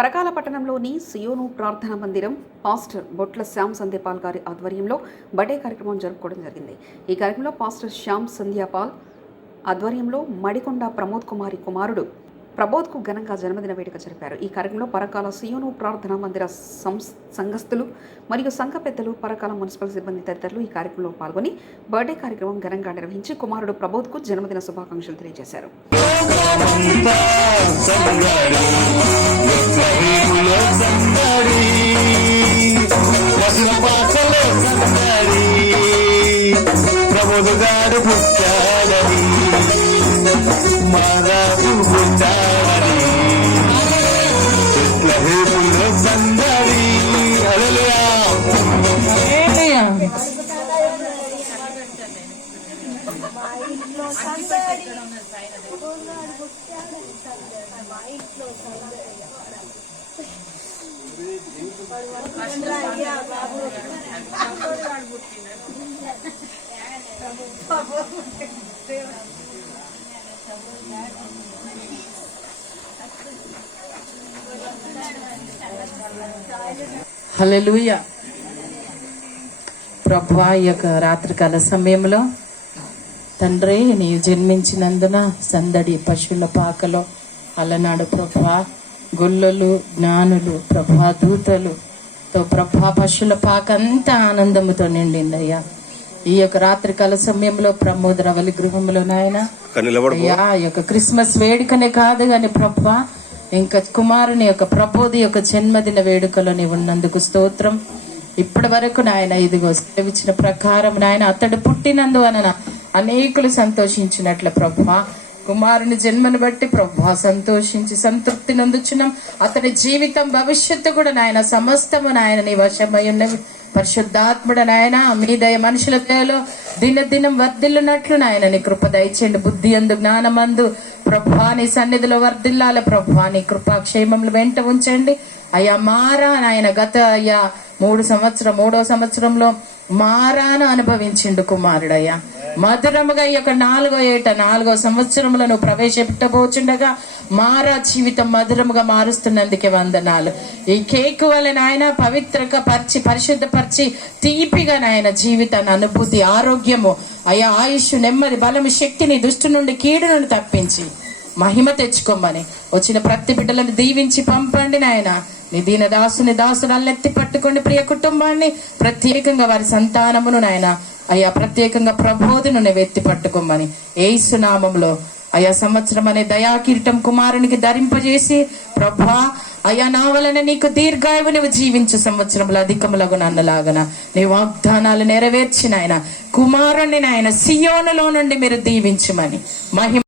పరకాల పట్టణంలోని సియోను ప్రార్థనా మందిరం పాస్టర్ బొట్ల శ్యామ్ సంధ్యాపాల్ గారి ఆధ్వర్యంలో బర్త్డే కార్యక్రమం జరుపుకోవడం జరిగింది. ఈ కార్యక్రమంలో పాస్టర్ శ్యామ్ సంధ్యాపాల్ ఆధ్వర్యంలో మడికొండ ప్రమోద్ కుమారి కుమారుడు ప్రబోధ్కు ఘనంగా జన్మదిన వేడుక జరిపారు. ఈ కార్యక్రమంలో పరకాల సియోను ప్రార్థనా మందిర సంఘస్థులు మరియు సంఘ పెద్దలు, పరకాల మున్సిపల్ సిబ్బంది తదితరులు ఈ కార్యక్రమంలో పాల్గొని బర్త్డే కార్యక్రమం ఘనంగా నిర్వహించి కుమారుడు ప్రబోధ్కు జన్మదిన శుభాకాంక్షలు తెలియజేశారు. హల్లెలూయా. ప్రభువా, ఈ యొక్క రాత్రికాల సమయంలో తండ్రి నీవు జన్మించినందున సందడి పశువుల పాకలో అలనాడు ప్రభువా గొల్లలు, జ్ఞానులు, ప్రభా దూతలుతో ప్రభా పశువుల పాక అంతా ఆనందముతో నిండిందయ్యా. ఈ యొక్క రాత్రికాల సమయంలో ప్రమోద రవలి గృహంలో నాయన అయ్యా ఈ యొక్క క్రిస్మస్ వేడుకనే కాదు గాని ప్రభా ఇంకా కుమారుని యొక్క ప్రబోధి యొక్క జన్మదిన వేడుకలో నీవు ఉన్నందుకు స్తోత్రం. ఇప్పటి వరకు నాయన ఇదిగో సెలవిచ్చిన ప్రకారం నాయన అతడు పుట్టినందువలన అనేకులు సంతోషించినట్లు ప్రభా కుమారుని జన్మను బట్టి ప్రభా సంతోషించి సంతృప్తి నందుచున్నాం. అతడి జీవితం భవిష్యత్తు కూడా నాయన సమస్తము నాయన నీ వశమై ఉన్నవి. పరిశుద్ధాత్ముడ నాయన మీ దయ మనుషుల దయలో దినదినం వర్ధిల్లునట్లు నాయన నీ కృప దయచేయండి. బుద్ధి అందు జ్ఞానమందు ప్రభా నీ సన్నిధిలో వర్ధిల్లాల ప్రభా నీ కృపాక్షేమములు వెంట ఉంచండి అయ్యా. మారా నాయన గత అయ్యా 3వ సంవత్సరంలో మారాను అనుభవించిండు కుమారుడయ్యా. మధురముగా ఈ యొక్క 4వ సంవత్సరంలో నువ్వు ప్రవేశపెట్టబోచుండగా మారా జీవితం మధురముగా మారుస్తున్నందుకే వందనాలు. ఈ కేకు వల్ల నాయన పరిశుద్ధపరిచి తీపిగా నాయన జీవితాన్ని అనుభూతి, ఆరోగ్యము అయ్యా, ఆయుష్, నెమ్మది, బలము, శక్తిని దుష్టు నుండి కీడు నుండి తప్పించి మహిమ తెచ్చుకోమని వచ్చిన ప్రతి బిడ్డలను దీవించి పంపండి నాయన. నీ దీన దాసురాలను ఎత్తి పట్టుకోండి. ప్రియ కుటుంబాన్ని ప్రత్యేకంగా వారి సంతానమును నాయన అయ్యా ప్రత్యేకంగా ప్రబోధను ఎత్తి పట్టుకోమని యేసు నామములో అయ్యా సంవత్సరం అనే దయాకిరీటం కుమారునికి ధరింపజేసి ప్రభా అయ్యా నా వలన నీకు దీర్ఘాయువు నువ్వు జీవించు సంవత్సరంలో అధికములగు నన్నలాగన నీ వాగ్దానాలు నెరవేర్చిన ఆయన కుమారుణ్ణి నాయన సియోనులో నుండి మీరు దీవించమని మహిమ